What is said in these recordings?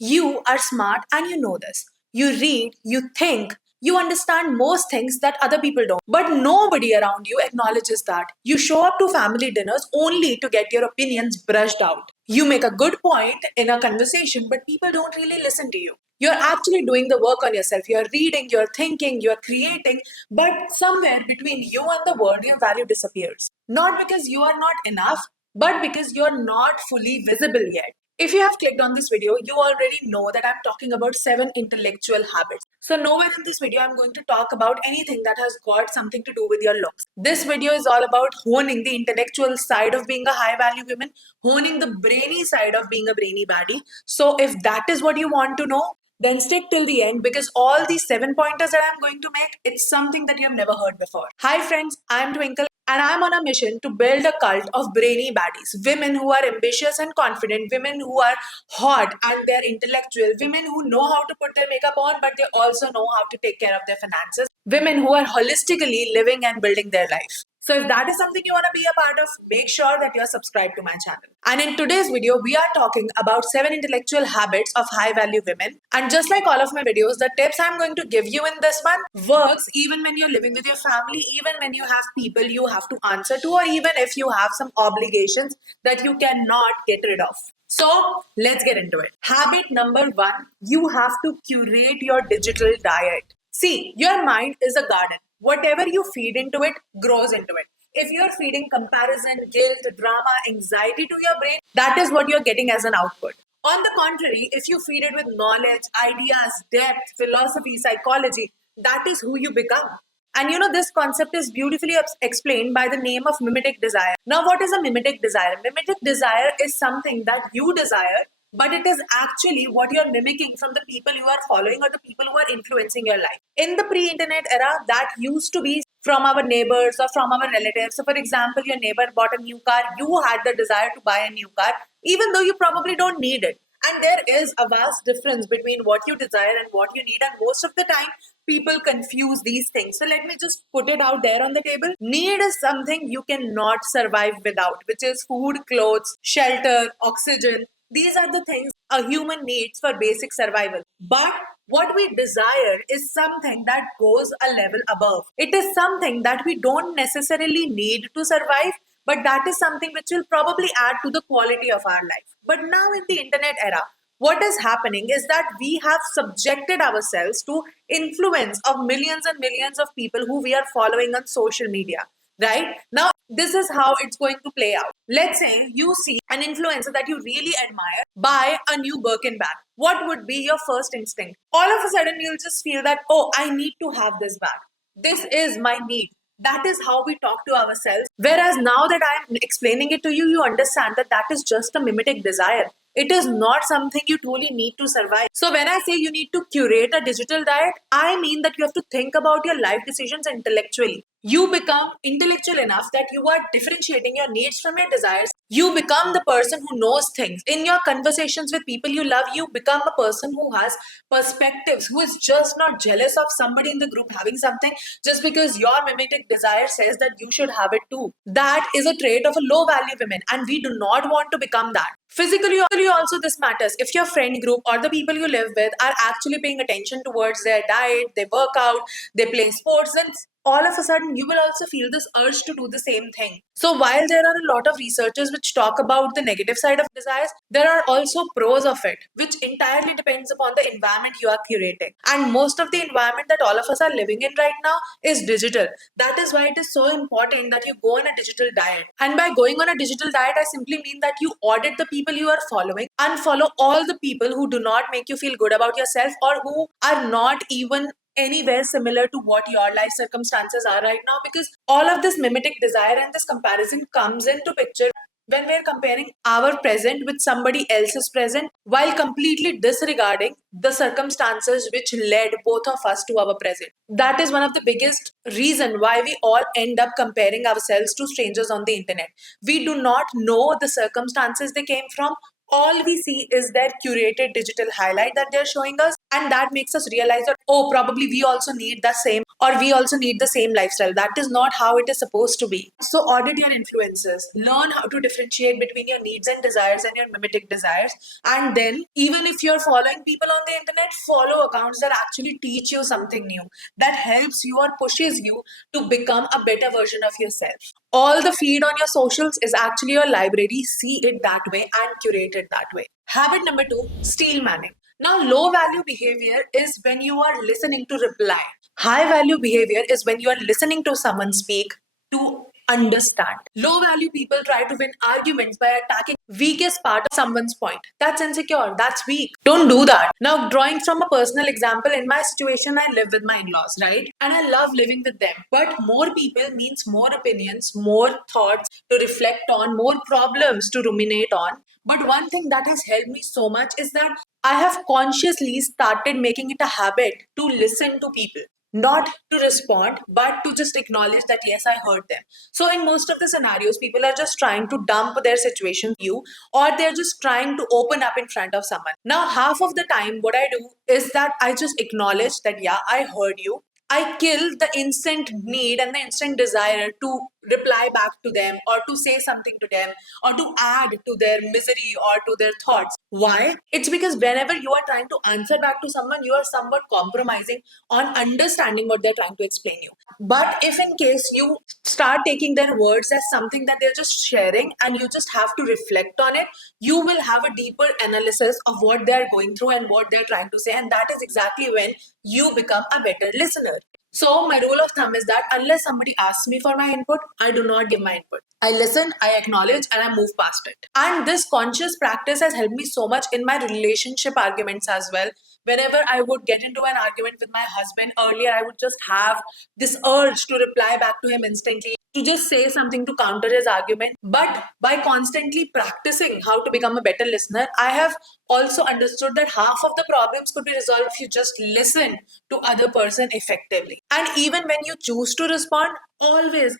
You are smart and you know this. You read, you think, you understand most things that other people don't. But nobody around you acknowledges that. You show up to family dinners only to get your opinions brushed out. You make a good point in a conversation, but people don't really listen to you. You're actually doing the work on yourself. You're reading, you're thinking, you're creating, but somewhere between you and the world, your value disappears. Not because you are not enough, but because you're not fully visible yet. If you have clicked on this video, you already know that I'm talking about 7 intellectual habits. So nowhere in this video I'm going to talk about anything that has got something to do with your looks. This video is all about honing the intellectual side of being a high value woman, honing the brainy side of being a brainy baddie. So if that is what you want to know, then stick till the end because all these 7 pointers that I'm going to make, it's something that you have never heard before. Hi friends, I'm Twinkle and I'm on a mission to build a cult of brainy baddies. Women who are ambitious and confident, women who are hot and they're intellectual, women who know how to put their makeup on but they also know how to take care of their finances, women who are holistically living and building their life. So if that is something you want to be a part of, make sure that you're subscribed to my channel. And in today's video, we are talking about 7 intellectual habits of high value women. And just like all of my videos, the tips I'm going to give you in this one works even when you're living with your family, even when you have people you have to answer to, or even if you have some obligations that you cannot get rid of. So let's get into it. Habit number 1, you have to curate your digital diet. See, your mind is a garden. Whatever you feed into it grows into it. If you're feeding comparison, guilt, drama, anxiety to your brain, that is what you're getting as an output. On the contrary, if you feed it with knowledge, ideas, depth, philosophy, psychology, that is who you become. And you know, this concept is beautifully explained by the name of mimetic desire. Now, what is a mimetic desire? Mimetic desire is something that you desire, but it is actually what you're mimicking from the people you are following or the people who are influencing your life. In the pre internet era, that used to be from our neighbors or from our relatives. So, for example, your neighbor bought a new car, you had the desire to buy a new car, even though you probably don't need it. And there is a vast difference between what you desire and what you need. And most of the time, people confuse these things. So let me just put it out there on the table. Need is something you cannot survive without, which is food, clothes, shelter, oxygen. These are the things a human needs for basic survival. But what we desire is something that goes a level above. It is something that we don't necessarily need to survive, but that is something which will probably add to the quality of our life. But now in the internet era, what is happening is that we have subjected ourselves to influence of millions and millions of people who we are following on social media, right? Now, this is how it's going to play out. Let's say you see an influencer that you really admire buy a new Birkin bag. What would be your first instinct? All of a sudden, you'll just feel that, oh, I need to have this bag. This is my need. That is how we talk to ourselves. Whereas now that I'm explaining it to you, you understand that that is just a mimetic desire. It is not something you truly need to survive. So when I say you need to curate a digital diet, I mean that you have to think about your life decisions intellectually. You become intellectual enough that you are differentiating your needs from your desires. You become the person who knows things. In your conversations with people you love, you become a person who has perspectives, who is just not jealous of somebody in the group having something just because your mimetic desire says that you should have it too. That is a trait of a low value woman, and we do not want to become that. Physically, also, this matters. If your friend group or the people you live with are actually paying attention towards their diet, they work out, they play sports, then all of a sudden you will also feel this urge to do the same thing. So while there are a lot of researchers which talk about the negative side of desires, there are also pros of it, which entirely depends upon the environment you are curating. And most of the environment that all of us are living in right now is digital. That is why it is so important that you go on a digital diet. And by going on a digital diet, I simply mean that you audit the people you are following, unfollow all the people who do not make you feel good about yourself or who are not even anywhere similar to what your life circumstances are right now, because all of this mimetic desire and this comparison comes into picture when we're comparing our present with somebody else's present while completely disregarding the circumstances which led both of us to our present. That is one of the biggest reason why we all end up comparing ourselves to strangers on the internet. We do not know the circumstances they came from. All we see is their curated digital highlight that they're showing us, And that makes us realize that, oh, probably we also need the same, or we also need the same lifestyle. That is not how it is supposed to be. So audit your influences, learn how to differentiate between your needs and desires and your mimetic desires. And then, even if you're following people on the internet, follow accounts that actually teach you something new, that helps you or pushes you to become a better version of yourself. All the feed on your socials is actually your library. See it that way and curate it that way. Habit number 2, steel manning. Now, low value behavior is when you are listening to reply. High value behavior is when you are listening to someone speak to understand. Low value people try to win arguments by attacking weakest part of someone's point. That's insecure. That's weak. Don't do that. Now, drawing from a personal example, in my situation, I live with my in-laws, right? And I love living with them. But more people means more opinions, more thoughts to reflect on, more problems to ruminate on. But one thing that has helped me so much is that I have consciously started making it a habit to listen to people, not to respond, but to just acknowledge that yes, I heard them. So in most of the scenarios, people are just trying to dump their situation to you, or they're just trying to open up in front of someone. Now, half of the time, what I do is that I just acknowledge that yeah, I heard you. I kill the instant need and the instant desire to reply back to them or to say something to them or to add to their misery or to their thoughts. Why? It's because whenever you are trying to answer back to someone, you are somewhat compromising on understanding what they're trying to explain you. But if in case you start taking their words as something that they're just sharing and you just have to reflect on it, you will have a deeper analysis of what they're going through and what they're trying to say. And that is exactly when you become a better listener. So my rule of thumb is that unless somebody asks me for my input, I do not give my input. I listen, I acknowledge, and I move past it. And this conscious practice has helped me so much in my relationship arguments as well. Whenever I would get into an argument with my husband earlier, I would just have this urge to reply back to him instantly, to just say something to counter his argument. But by constantly practicing how to become a better listener, I have also understood that half of the problems could be resolved if you just listen to other person effectively. And even when you choose to respond, always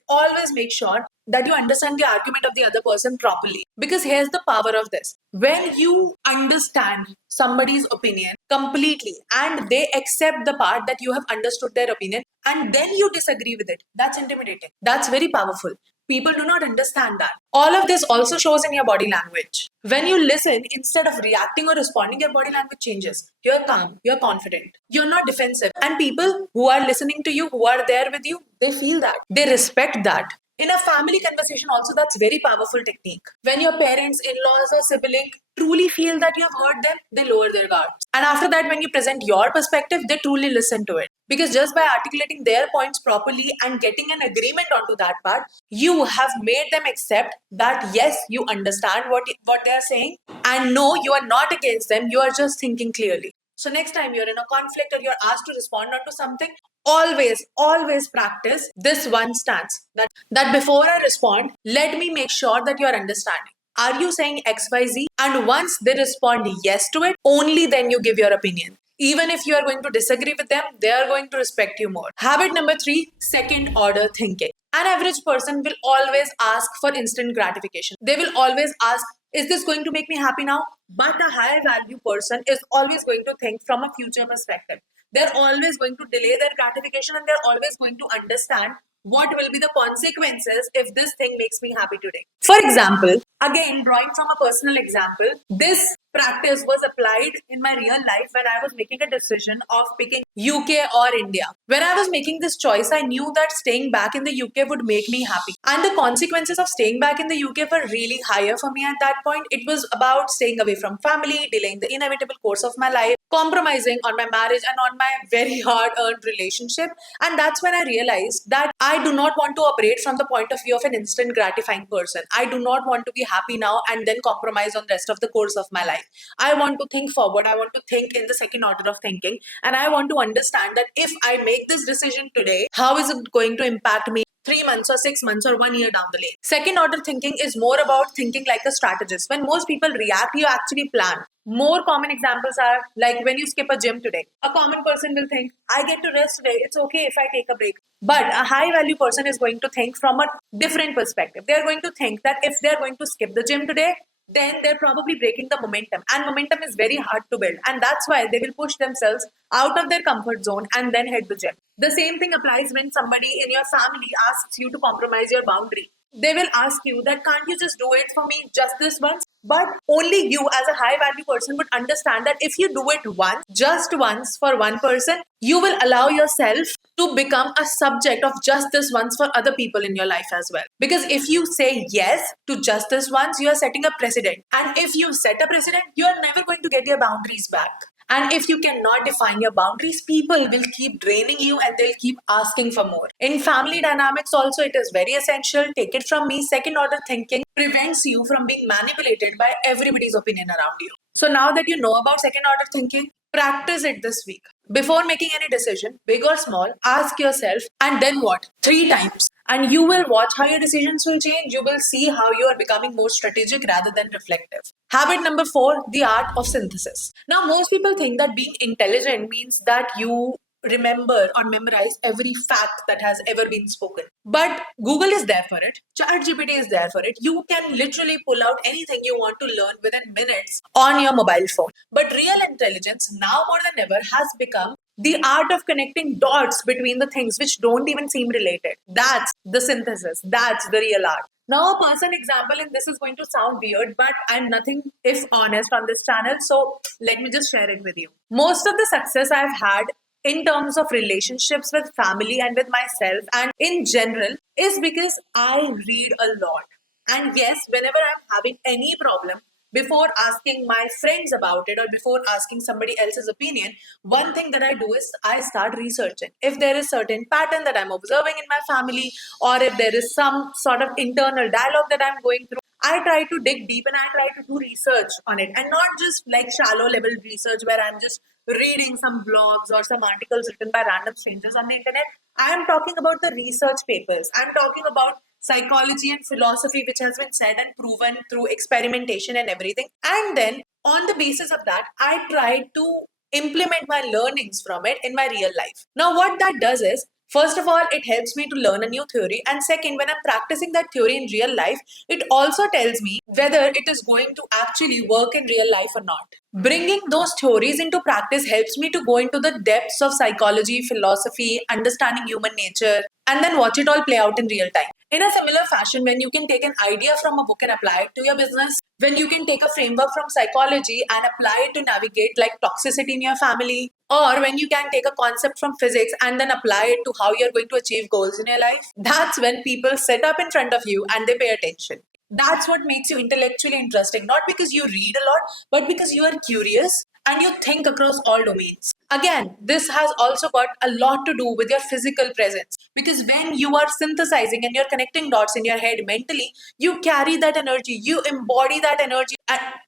make sure that you understand the argument of the other person properly. Because here's the power of this. When you understand somebody's opinion completely and they accept the part that you have understood their opinion and then you disagree with it, that's intimidating. That's very powerful. People do not understand that. All of this also shows in your body language. When you listen, instead of reacting or responding, your body language changes. You're calm, you're confident, you're not defensive. And people who are listening to you, who are there with you, they feel that. They respect that. In a family conversation, also, that's very powerful technique. When your parents, in-laws, or sibling truly feel that you have heard them, they lower their guards. And after that, when you present your perspective, they truly listen to it. Because just by articulating their points properly and getting an agreement onto that part, you have made them accept that yes, you understand what they are saying, and no, you are not against them. You are just thinking clearly. So next time you're in a conflict or you're asked to respond onto something, always practice this one stance, that before I respond, let me make sure that you're understanding. Are you saying XYZ? And once they respond yes to it, only then you give your opinion. Even if you are going to disagree with them, they are going to respect you more. Habit number 3, second order thinking. An average person will always ask for instant gratification. They will always ask, is this going to make me happy now? But a high value person is always going to think from a future perspective. They're always going to delay their gratification and they're always going to understand what will be the consequences if this thing makes me happy today. For example, again, drawing from a personal example, this practice was applied in my real life when I was making a decision of picking UK or India. When I was making this choice, I knew that staying back in the UK would make me happy. And the consequences of staying back in the UK were really higher for me at that point. It was about staying away from family, delaying the inevitable course of my life, compromising on my marriage and on my very hard earned relationship. And that's when I realized that I do not want to operate from the point of view of an instant gratifying person. I do not want to be happy now and then compromise on the rest of the course of my life. I want to think forward. I want to think in the second order of thinking. And I want to understand that if I make this decision today, how is it going to impact me 3 months or 6 months or 1 year down the lane? Second order thinking is more about thinking like a strategist. When most people react, you actually plan. More common examples are like when you skip a gym today. A common person will think, I get to rest today. It's okay if I take a break. But a high value person is going to think from a different perspective. They're going to think that if they're going to skip the gym today, then they're probably breaking the momentum. And momentum is very hard to build. And that's why they will push themselves out of their comfort zone and then hit the gym. The same thing applies when somebody in your family asks you to compromise your boundary. They will ask you that, can't you just do it for me just this once? But only you as a high value person would understand that if you do it once, just once for one person, you will allow yourself to become a subject of just this once for other people in your life as well. Because if you say yes to just this once, you are setting a precedent. And if you set a precedent, you are never going to get your boundaries back. And if you cannot define your boundaries, people will keep draining you and they'll keep asking for more. In family dynamics, also, it is very essential. Take it from me, second order thinking prevents you from being manipulated by everybody's opinion around you. So now that you know about second order thinking, practice it this week. Before making any decision, big or small, ask yourself, and then what? 3 times. And you will watch how your decisions will change. You will see how you are becoming more strategic rather than reflective. Habit number 4, the art of synthesis. Now, most people think that being intelligent means that you remember or memorize every fact that has ever been spoken. But Google is there for it. ChatGPT is there for it. You can literally pull out anything you want to learn within minutes on your mobile phone. But real intelligence, now more than ever, has become the art of connecting dots between the things which don't even seem related. That's the synthesis. That's the real art. Now, a person example, and this is going to sound weird, but I'm nothing if honest on this channel. So let me just share it with you. Most of the success I've had in terms of relationships with family and with myself and in general is because I read a lot. And yes, whenever I'm having any problem, before asking my friends about it or before asking somebody else's opinion, one thing that I do is I start researching. If there is certain pattern that I'm observing in my family, or if there is some sort of internal dialogue that I'm going through, I try to dig deep and I try to do research on it, and not just like shallow level research where I'm just reading some blogs or some articles written by random strangers on the internet. I am talking about the research papers. I'm talking about psychology and philosophy, which has been said and proven through experimentation and everything. And then, on the basis of that, I try to implement my learnings from it in my real life. Now, what that does is, first of all, it helps me to learn a new theory. And second, when I'm practicing that theory in real life, it also tells me whether it is going to actually work in real life or not. Bringing those theories into practice helps me to go into the depths of psychology, philosophy, understanding human nature, and then watch it all play out in real time. In a similar fashion, when you can take an idea from a book and apply it to your business, when you can take a framework from psychology and apply it to navigate like toxicity in your family, or when you can take a concept from physics and then apply it to how you're going to achieve goals in your life, that's when people sit up in front of you and they pay attention. That's what makes you intellectually interesting, not because you read a lot, but because you are curious and you think across all domains. Again, this has also got a lot to do with your physical presence, because when you are synthesizing and you're connecting dots in your head mentally, you carry that energy, you embody that energy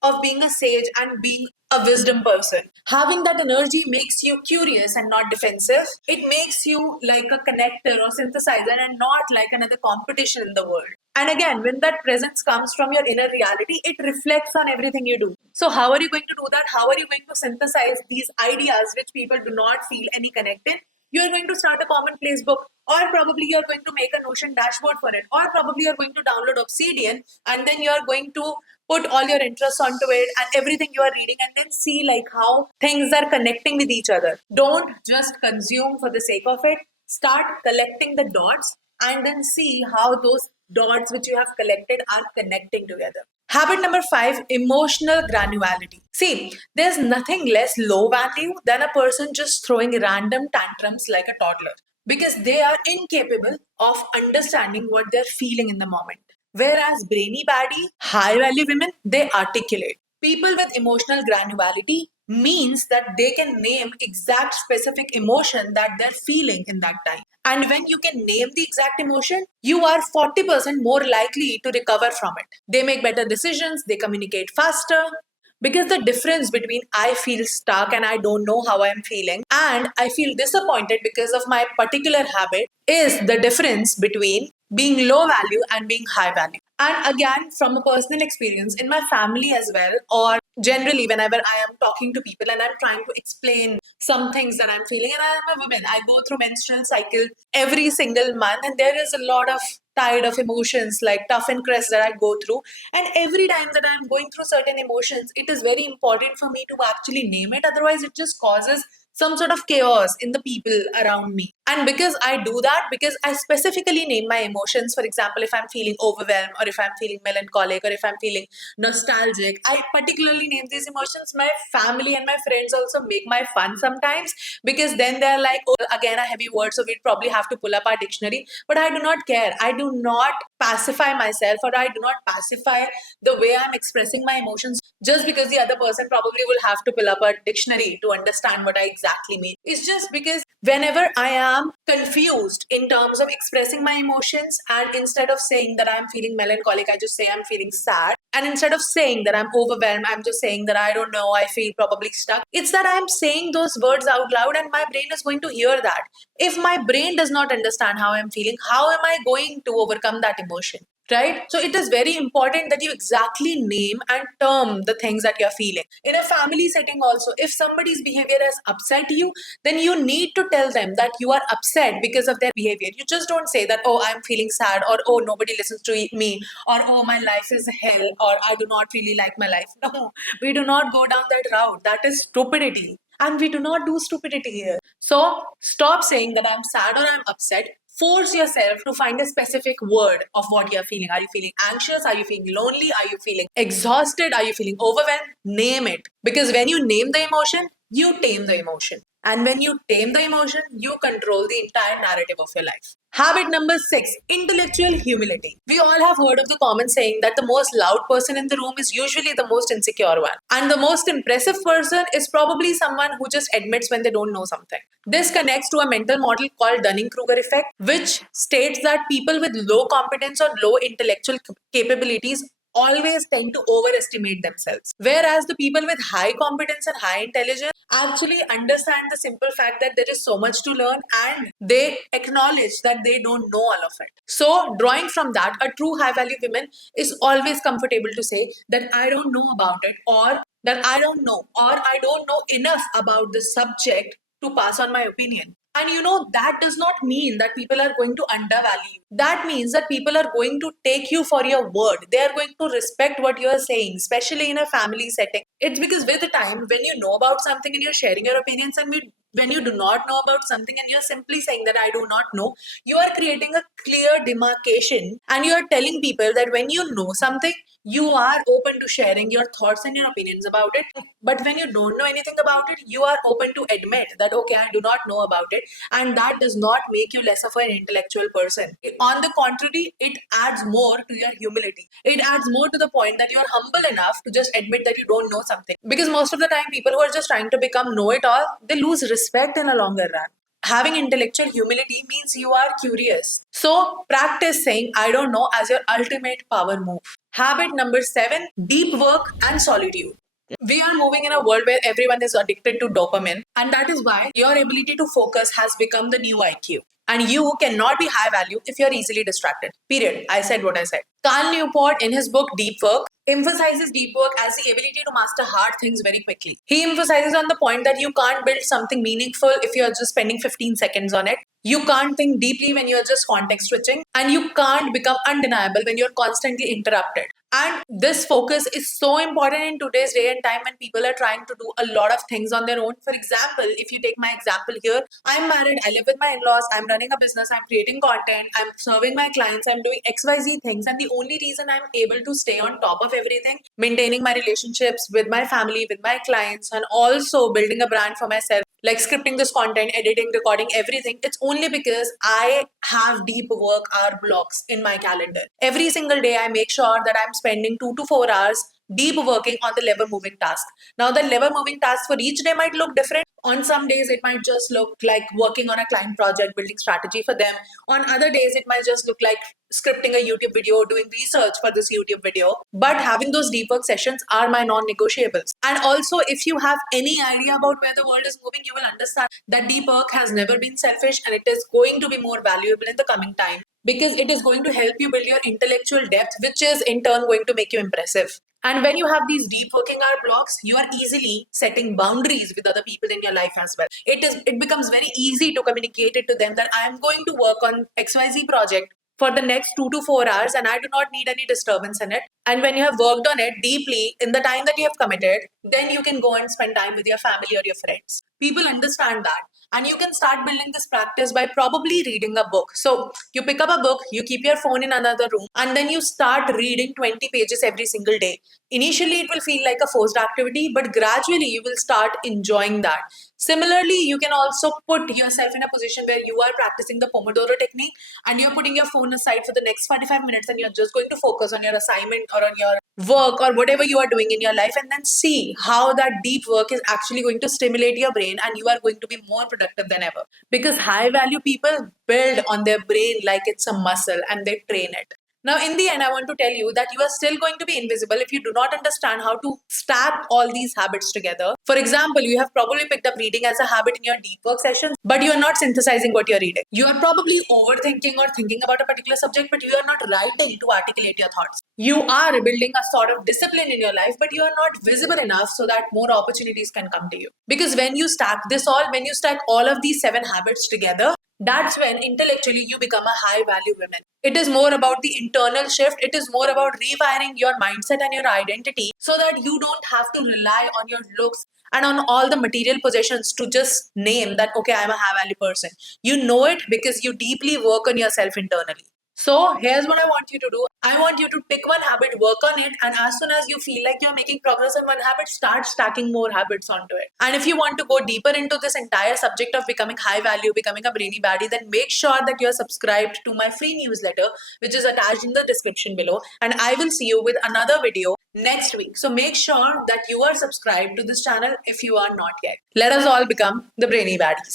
of being a sage and being a wisdom person. Having that energy makes you curious and not defensive. It makes you like a connector or synthesizer and not like another competition in the world. And again, when that presence comes from your inner reality, it reflects on everything you do. So, how are you going to do that? How are you going to synthesize these ideas which people do not feel any connect in? You're going to start a commonplace book, or probably you're going to make a Notion dashboard for it, or probably you're going to download Obsidian and then you're going to put all your interests onto it and everything you are reading, and then see like how things are connecting with each other. Don't just consume for the sake of it. Start collecting the dots and then see how those dots which you have collected are connecting together. Habit number 5, emotional granularity. See, there's nothing less low value than a person just throwing random tantrums like a toddler, because they are incapable of understanding what they're feeling in the moment. Whereas brainy baddie, high value women, they articulate. People with emotional granularity means that they can name exact specific emotion that they're feeling in that time. And when you can name the exact emotion, you are 40% more likely to recover from it. They make better decisions, they communicate faster. Because the difference between I feel stuck and I don't know how I'm feeling and I feel disappointed because of my particular habit is the difference between being low value and being high value. And again, from a personal experience in my family as well, or generally whenever I am talking to people and I'm trying to explain some things that I'm feeling, and I am a woman, I go through menstrual cycle every single month, and there is a lot of tide of emotions like tough and crest that I go through. And every time that I'm going through certain emotions, it is very important for me to actually name it. Otherwise, it just causes some sort of chaos in the people around me. And because I do that, because I specifically name my emotions, for example, if I'm feeling overwhelmed, or if I'm feeling melancholic, or if I'm feeling nostalgic, I particularly name these emotions. My family and my friends also make my fun sometimes, because then they're like, oh, again, a heavy word, so we'd probably have to pull up our dictionary. But I do not care. I do not pacify myself, or I do not pacify the way I'm expressing my emotions just because the other person probably will have to pull up a dictionary to understand what I exactly mean. It's just because whenever I am confused in terms of expressing my emotions, and instead of saying that I'm feeling melancholic, I just say I'm feeling sad. And instead of saying that I'm overwhelmed, I'm just saying that I don't know, I feel probably stuck. It's that I'm saying those words out loud and my brain is going to hear that. If my brain does not understand how I'm feeling, how am I going to overcome that emotion? Right? So it is very important that you exactly name and term the things that you're feeling. In a family setting, also, if somebody's behavior has upset you, then you need to tell them that you are upset because of their behavior. You just don't say that, oh, I'm feeling sad, or oh, nobody listens to me, or oh, my life is hell, or I do not really like my life. No, we do not go down that route. That is stupidity. And we do not do stupidity here. So stop saying that I'm sad or I'm upset. Force yourself to find a specific word of what you're feeling. Are you feeling anxious? Are you feeling lonely? Are you feeling exhausted? Are you feeling overwhelmed? Name it. Because when you name the emotion, you tame the emotion. And when you tame the emotion, you control the entire narrative of your life. Habit number 6, intellectual humility. We all have heard of the common saying that the most loud person in the room is usually the most insecure one. And the most impressive person is probably someone who just admits when they don't know something. This connects to a mental model called Dunning-Kruger effect, which states that people with low competence or low intellectual capabilities always tend to overestimate themselves. Whereas the people with high competence and high intelligence actually understand the simple fact that there is so much to learn, and they acknowledge that they don't know all of it. So, drawing from that, a true high value woman is always comfortable to say that I don't know about it, or that I don't know, or I don't know enough about the subject to pass on my opinion. And that does not mean that people are going to undervalue you. That means that people are going to take you for your word. They are going to respect what you are saying, especially in a family setting. It's because with the time, when you know about something and you're sharing your opinions, and when you do not know about something and you're simply saying that I do not know, you are creating a clear demarcation, and you are telling people that when you know something, you are open to sharing your thoughts and your opinions about it. But when you don't know anything about it, you are open to admit that, okay, I do not know about it. And that does not make you less of an intellectual person. On the contrary, it adds more to your humility. It adds more to the point that you're humble enough to just admit that you don't know something. Because most of the time, people who are just trying to become know it all, they lose respect in a longer run. Having intellectual humility means you are curious. So practice saying, I don't know, as your ultimate power move. Habit number 7, deep work and solitude. We are moving in a world where everyone is addicted to dopamine, and that is why your ability to focus has become the new IQ. And you cannot be high value if you're easily distracted. Period. I said what I said. Carl Newport, in his book Deep Work, emphasizes deep work as the ability to master hard things very quickly. He emphasizes on the point that you can't build something meaningful if you're just spending 15 seconds on it. You can't think deeply when you're just context switching, and you can't become undeniable when you're constantly interrupted. And this focus is so important in today's day and time when people are trying to do a lot of things on their own. For example, if you take my example here, I'm married, I live with my in laws, I'm running a business, I'm creating content, I'm serving my clients, I'm doing XYZ things. And the only reason I'm able to stay on top of everything, maintaining my relationships with my family, with my clients, and also building a brand for myself, like scripting this content, editing, recording, everything, it's only because I have deep work hour blocks in my calendar. Every single day, I make sure that I'm spending 2 to 4 hours deep working on the lever moving task. Now, the lever moving task for each day might look different. On some days, it might just look like working on a client project, building strategy for them. On other days, it might just look like scripting a YouTube video, doing research for this YouTube video. But having those deep work sessions are my non negotiables. And also, if you have any idea about where the world is moving, you will understand that deep work has never been selfish, and it is going to be more valuable in the coming time, because it is going to help you build your intellectual depth, which is in turn going to make you impressive. And when you have these deep working hour blocks, you are easily setting boundaries with other people in your life as well. It becomes very easy to communicate it to them that I am going to work on XYZ project for the next 2 to 4 hours and I do not need any disturbance in it. And when you have worked on it deeply in the time that you have committed, then you can go and spend time with your family or your friends. People understand that. And you can start building this practice by probably reading a book. So you pick up a book, you keep your phone in another room, and then you start reading 20 pages every single day. Initially, it will feel like a forced activity, but gradually you will start enjoying that. Similarly, you can also put yourself in a position where you are practicing the Pomodoro technique and you're putting your phone aside for the next 45 minutes and you're just going to focus on your assignment or on your work or whatever you are doing in your life, and then see how that deep work is actually going to stimulate your brain and you are going to be more productive than ever. Because high value people build on their brain like it's a muscle and they train it. Now, in the end, I want to tell you that you are still going to be invisible if you do not understand how to stack all these habits together. For example, you have probably picked up reading as a habit in your deep work sessions, but you are not synthesizing what you're reading. You are probably overthinking or thinking about a particular subject, but you are not writing to articulate your thoughts. You are building a sort of discipline in your life, but you are not visible enough so that more opportunities can come to you. Because when you stack all of these 7 habits together, that's when intellectually you become a high value woman. It is more about the internal shift. It is more about rewiring your mindset and your identity so that you don't have to rely on your looks and on all the material possessions to just name that, okay, I'm a high value person. You know it because you deeply work on yourself internally. So here's what I want you to do. I want you to pick one habit, work on it, and as soon as you feel like you're making progress on one habit, start stacking more habits onto it. And if you want to go deeper into this entire subject of becoming high value, becoming a brainy baddie, then make sure that you're subscribed to my free newsletter, which is attached in the description below. And I will see you with another video next week. So make sure that you are subscribed to this channel if you are not yet. Let us all become the brainy baddies.